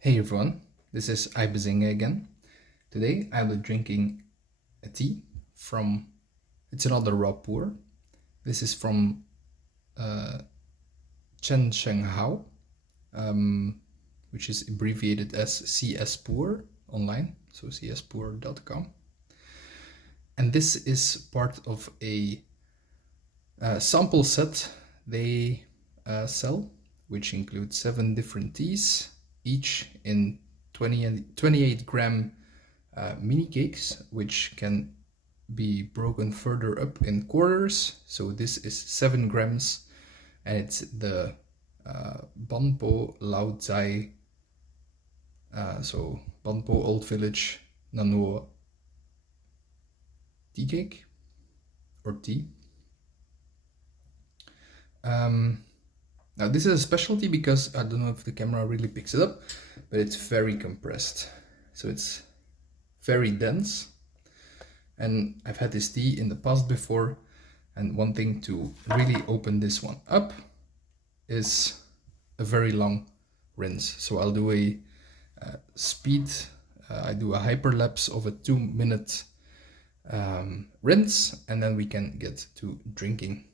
Hey everyone, this is Ibezinga again. Today I will be drinking a tea from, it's another raw puerh. This is from Chen Sheng Hao, which is abbreviated as CSPuerh online, so CSPuerh.com. And this is part of a sample set they sell, which includes 7 different teas, each in 28 gram mini cakes, which can be broken further up in quarters. So this is 7 grams, and it's the Po Lao Zhai, so Po Old Village Nano tea cake or tea. Now this is a specialty because I don't know if the camera really picks it up, but it's very compressed. So it's very dense. And I've had this tea in the past before. And one thing to really open this one up is a very long rinse. So I'll do a speed, I do a hyperlapse of a 2-minute rinse, and then we can get to drinking.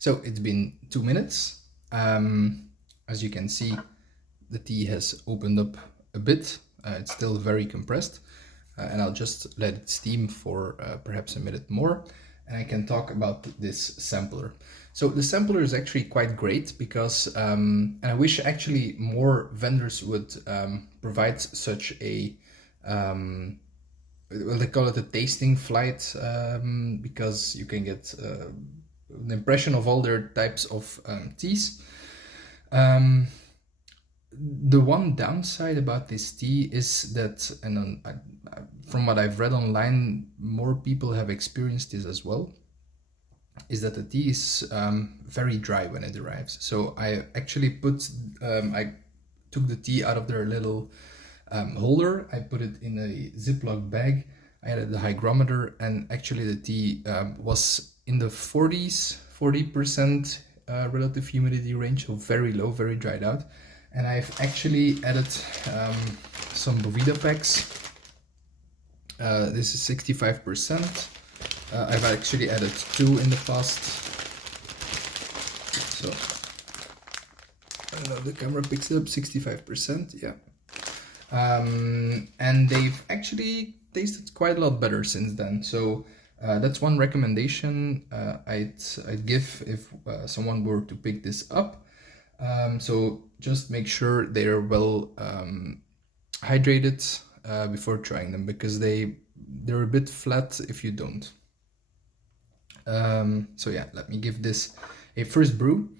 So it's been 2 minutes. As you can see, the tea has opened up a bit. It's still very compressed, and I'll just let it steam for perhaps a minute more, and I can talk about this sampler. So the sampler is actually quite great because, and I wish actually more vendors would provide such a, well, they call it a tasting flight, because you can get an impression of all their types of teas. The one downside about this tea is that, and from what I've read online, more people have experienced this as well, is that the tea is very dry when it arrives. So I actually I took the tea out of their little holder, I put it in a Ziploc bag, I added the hygrometer, and actually the tea was in the 40% relative humidity range, so very low, very dried out. And I've actually added some Bovida packs. This is 65%. I've actually added 2 in the past. So, I don't know if the camera picks it up, 65%, yeah. And they've actually tasted quite a lot better since then. So that's one recommendation I'd give if someone were to pick this up. So just make sure they are well hydrated before trying them, because they're a bit flat if you don't. So yeah, let me give this a first brew.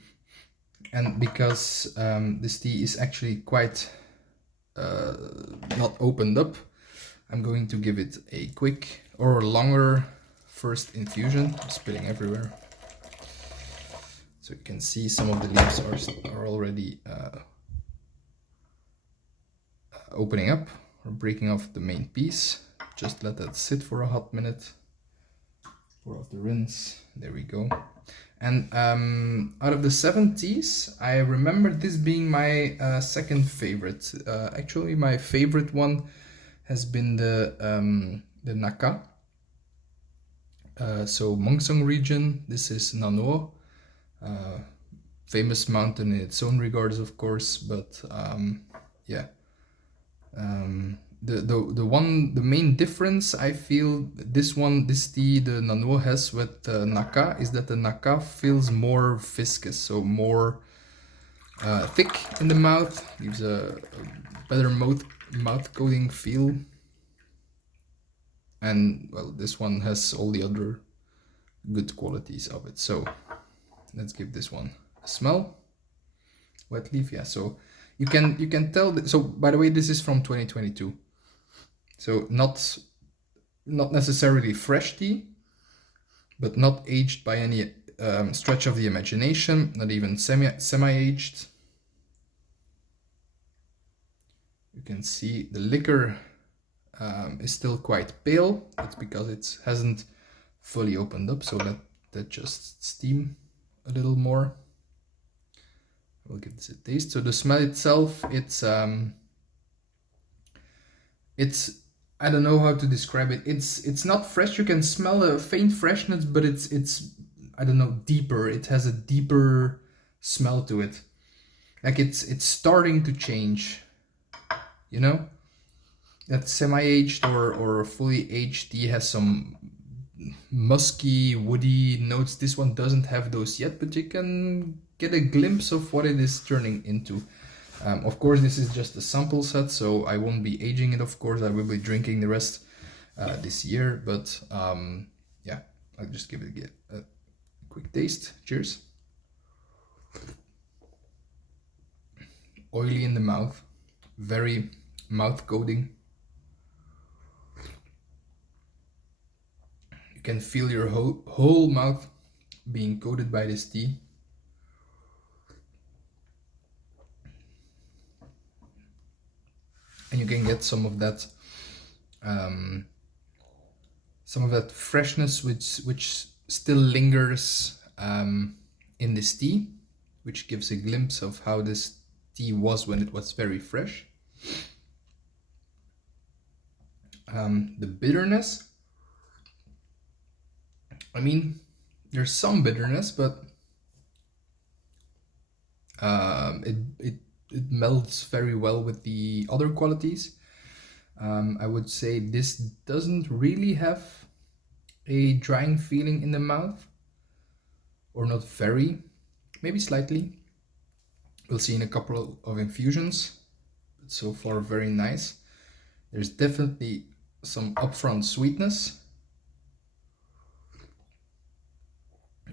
And because this tea is actually quite not opened up, I'm going to give it a quick or longer first infusion. I'm spilling everywhere. So you can see some of the leaves are already opening up or breaking off the main piece. Just let that sit for a hot minute. Pour off the rinse. There we go. And out of the 7 teas, I remember this being my second favorite. Actually, my favorite one has been the Naka. So Mongsong region. This is Nano, famous mountain in its own regards, of course. But yeah, the main difference I feel this tea, the Nano, has with the Naka is that the Naka feels more viscous, so more thick in the mouth, gives a better mouth coating feel. And well, this one has all the other good qualities of it. So let's give this one a smell. Wet leaf, yeah. So you can tell that, so by the way, this is from 2022. So not necessarily fresh tea, but not aged by any stretch of the imagination, not even semi-aged. You can see the liquor is still quite pale. That's because it hasn't fully opened up, so that just steam a little more. We'll give this a taste. So the smell itself, it's I don't know how to describe it. It's not fresh. You can smell a faint freshness, but it's I don't know, deeper. It has a deeper smell to it. Like it's starting to change. You know? That semi-aged or fully aged tea has some musky, woody notes. This one doesn't have those yet, but you can get a glimpse of what it is turning into. Of course, this is just a sample set, so I won't be aging it, of course. I will be drinking the rest this year, but yeah, I'll just give it a quick taste. Cheers. Oily in the mouth, very mouth coating. You can feel your whole mouth being coated by this tea. And you can get some of that freshness which still lingers in this tea, which gives a glimpse of how this tea was when it was very fresh. The bitterness, I mean, there's some bitterness, but it melds very well with the other qualities. I would say this doesn't really have a drying feeling in the mouth, or not very, maybe slightly. We'll see in a couple of infusions, but so far very nice. There's definitely some upfront sweetness.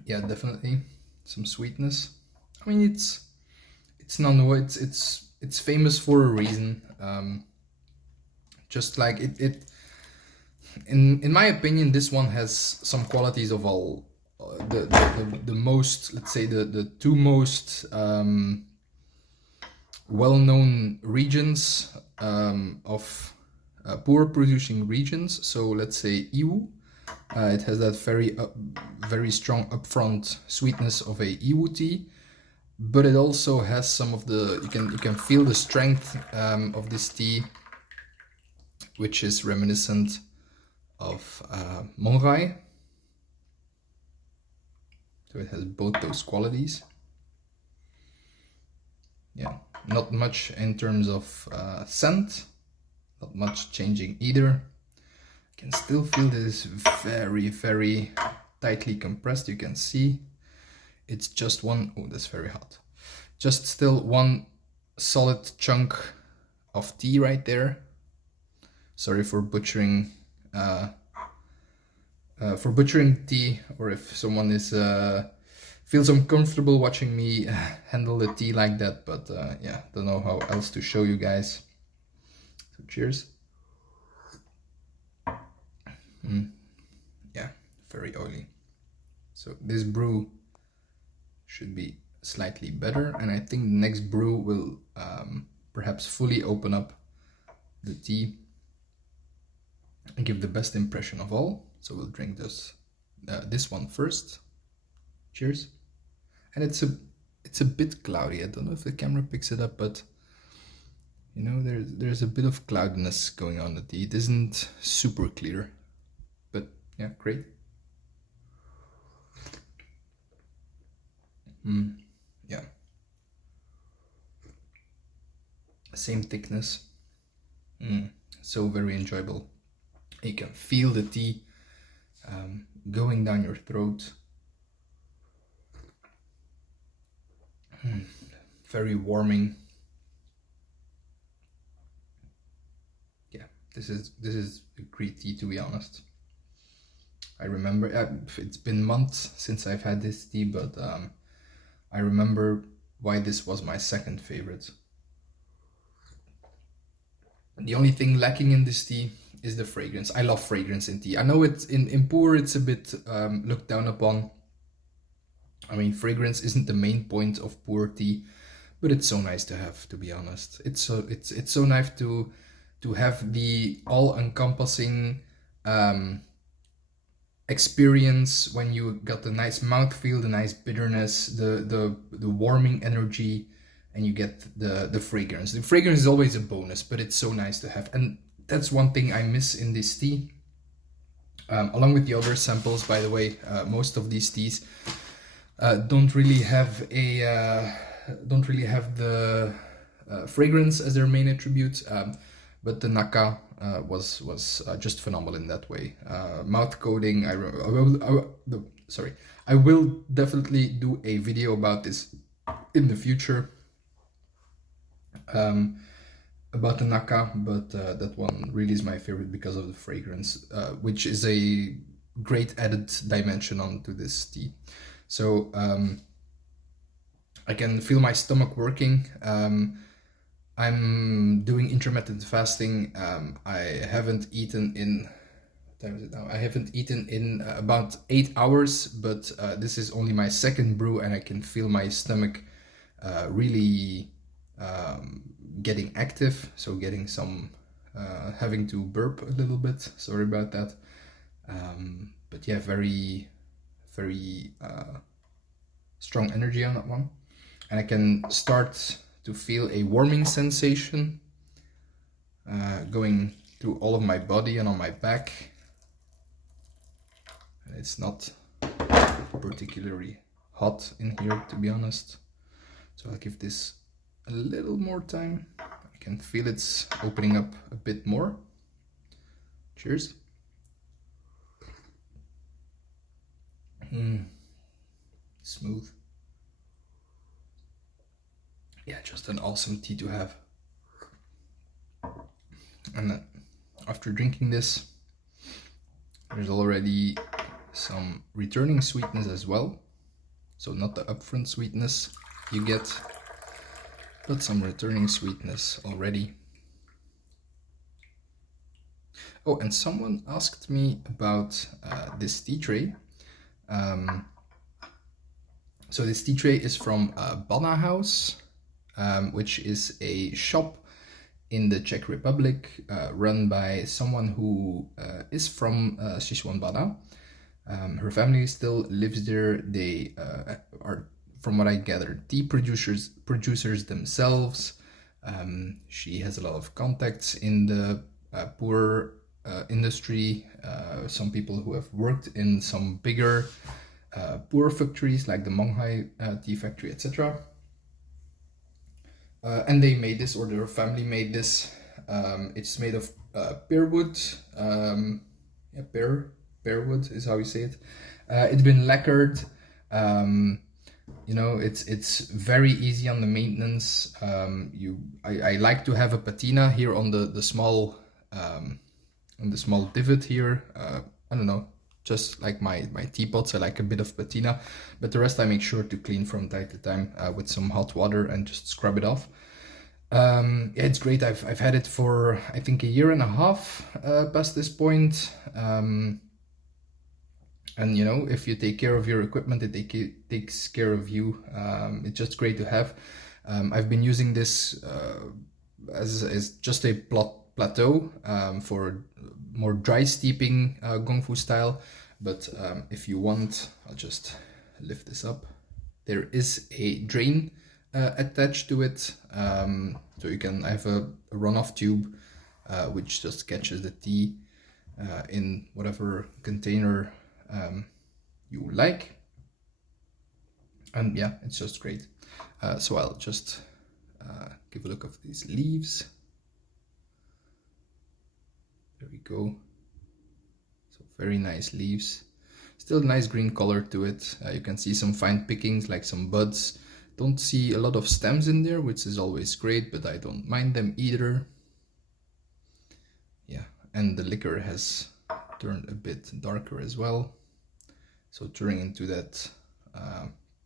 Yeah, definitely some sweetness. I mean, it's famous for a reason. Just like it in my opinion, this one has some qualities of all the most, let's say, the two most well-known regions of puerh producing regions. So let's say Iwu. It has that very strong upfront sweetness of a Iwu tea, but it also has some of the, you can feel the strength of this tea, which is reminiscent of Monrai. So it has both those qualities. Yeah, not much in terms of scent, not much changing either. I can still feel this very tightly compressed. You can see it's just one, oh, that's very hot. Just still one solid chunk of tea right there. Sorry for butchering tea, or if someone is feels uncomfortable watching me handle the tea like that, but yeah, don't know how else to show you guys. So cheers. Yeah, very oily. So this brew should be slightly better, and I think the next brew will perhaps fully open up the tea and give the best impression of all. So we'll drink this one first. Cheers. And it's a bit cloudy. I don't know if the camera picks it up, but you know, there's a bit of cloudiness going on. The tea, it isn't super clear, but yeah, great. Yeah, same thickness. So very enjoyable. You can feel the tea going down your throat. Very warming. Yeah, this is a great tea, to be honest. I remember it's been months since I've had this tea, but I remember why this was my second favorite. The only thing lacking in this tea is the fragrance. I love fragrance in tea. I know it's in puerh it's a bit looked down upon. I mean, fragrance isn't the main point of puerh tea, but it's so nice to have, to be honest. It's so nice to have the all-encompassing experience when you got the nice mouthfeel, the nice bitterness, the warming energy, and you get the fragrance. The fragrance is always a bonus, but it's so nice to have. And that's one thing I miss in this tea. Along with the other samples, by the way, most of these teas don't really have the fragrance as their main attribute, but the Naka was just phenomenal in that way. Mouth coating. I will definitely do a video about this in the future. About the Naka, but that one really is my favorite because of the fragrance, which is a great added dimension onto this tea. So I can feel my stomach working. I'm doing intermittent fasting. I haven't eaten in, what time is it now? I haven't eaten in about 8 hours, but this is only my second brew, and I can feel my stomach really getting active, so getting some having to burp a little bit, sorry about that, but yeah, very strong energy on that one, and I can start to feel a warming sensation going through all of my body and on my back. It's not particularly hot in here, to be honest, so I'll give this a little more time. I can feel it's opening up a bit more. Cheers. Smooth. Yeah, just an awesome tea to have. And then after drinking this, there's already some returning sweetness as well. So not the upfront sweetness you get, but some returning sweetness already. Oh, and someone asked me about this tea tray. So this tea tray is from Bana House, which is a shop in the Czech Republic run by someone who is from Sichuan. Her family still lives there. They are, from what I gather, tea producers themselves. She has a lot of contacts in the puerh industry. Some people who have worked in some bigger puerh factories like the Monghai tea factory, etc. And they made this, or their family made this. It's made of pear wood. Pear wood is how you say it. It's been lacquered. You know, it's very easy on the maintenance. I like to have a patina here on the small divot here. I don't know, just like my teapots, I like a bit of patina, but the rest I make sure to clean from time to time with some hot water and just scrub it off. Yeah, it's great. I've had it for I think a year and a half past this point. And you know, if you take care of your equipment, it takes care of you. It's just great to have. I've been using this as just a plateau for more dry steeping gongfu style. But if you want, I'll just lift this up. There is a drain attached to it, so you can have a runoff tube which just catches the tea in whatever container you like, and yeah, it's just great. So I'll just give a look of these leaves. There we go. So very nice leaves, still nice green color to it. You can see some fine pickings, like some buds. Don't see a lot of stems in there, which is always great, but I don't mind them either. Yeah, and the liquor has turned a bit darker as well, so turning into that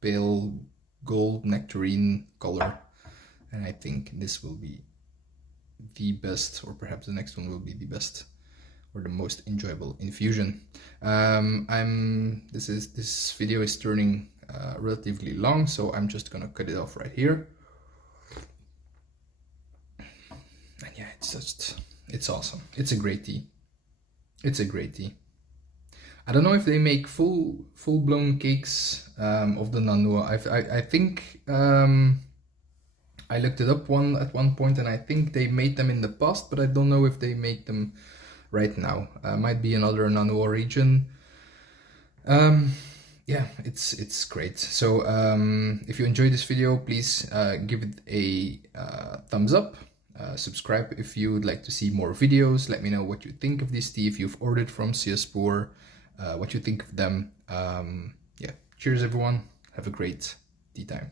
pale gold nectarine color, and I think this will be the best, or perhaps the next one will be the best or the most enjoyable infusion. This video is turning relatively long, so I'm just gonna cut it off right here. And yeah, it's awesome. It's a great tea. It's a great tea. I don't know if they make full-blown cakes of the nanua. I think I looked it up at one point, and I think they made them in the past, but I don't know if they make them right now. Might be another nanua region. Yeah, it's great. So if you enjoyed this video, please give it a thumbs up. Subscribe if you would like to see more videos. Let me know what you think of this tea, if you've ordered from CSPuerh, what you think of them. Yeah, cheers everyone. Have a great tea time.